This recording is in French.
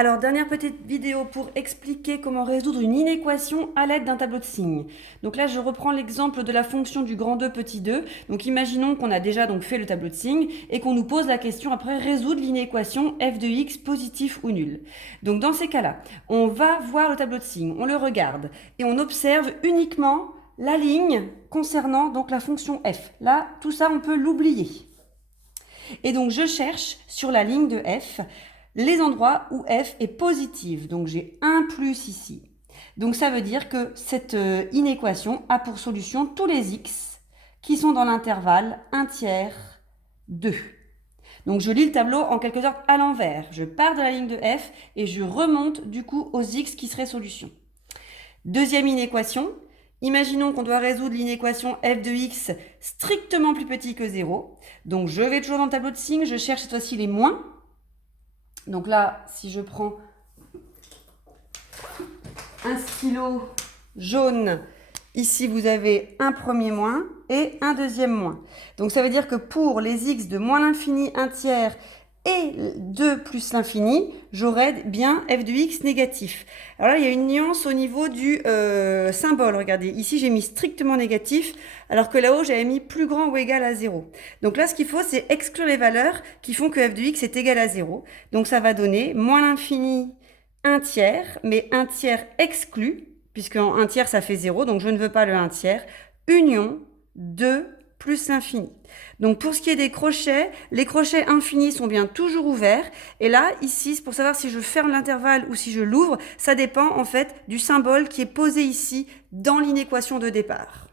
Alors, dernière petite vidéo pour expliquer comment résoudre une inéquation à l'aide d'un tableau de signes. Donc là, je reprends l'exemple de la fonction du grand 2 petit 2. Donc imaginons qu'on a déjà fait le tableau de signes et qu'on nous pose la question après résoudre l'inéquation f de x positif ou nul. Donc dans ces cas-là, on va voir le tableau de signes, on le regarde et on observe uniquement la ligne concernant donc la fonction f. Là, tout ça, on peut l'oublier. Et donc je cherche sur la ligne de f les endroits où f est positive. Donc j'ai un plus ici. Donc ça veut dire que cette inéquation a pour solution tous les x qui sont dans l'intervalle 1 tiers 2. Donc je lis le tableau en quelque sorte à l'envers. Je pars de la ligne de f et je remonte du coup aux x qui seraient solution. Deuxième inéquation. Imaginons qu'on doit résoudre l'inéquation f de x strictement plus petit que 0. Donc je vais toujours dans le tableau de signes, je cherche cette fois-ci les moins. Donc là, si je prends un stylo jaune, ici vous avez un premier moins et un deuxième moins. Donc ça veut dire que pour les x de moins l'infini 1 tiers et 2 plus l'infini, j'aurai bien f de x négatif. Alors là, il y a une nuance au niveau du symbole. Regardez, ici j'ai mis strictement négatif, alors que là-haut j'avais mis plus grand ou égal à 0. Donc là, ce qu'il faut, c'est exclure les valeurs qui font que f de x est égal à 0. Donc ça va donner moins l'infini 1 tiers, mais 1 tiers exclu, puisque 1 tiers ça fait 0, donc je ne veux pas le 1 tiers, union 2 plus l'infini. Donc pour ce qui est des crochets, les crochets infinis sont bien toujours ouverts. Et là, ici, pour savoir si je ferme l'intervalle ou si je l'ouvre, ça dépend en fait du symbole qui est posé ici dans l'inéquation de départ.